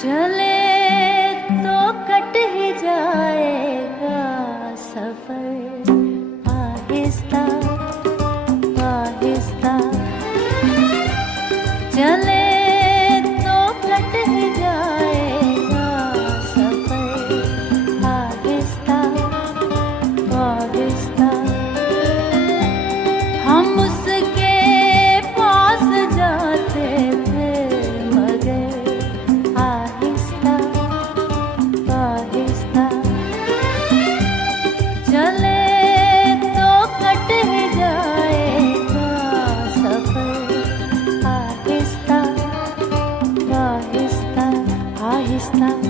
चले तो कट ही जाएगा सफर, आहिस्ता आहिस्ता। चले तो कट ही जाएगा सफर, आहिस्ता आहिस्ता। हम उसके पास जाते थे मगर आहिस्ता आहिस्ता। चले तो कट ही जाएगा सफर, आहिस्ता आहिस्ता आहिस्ता।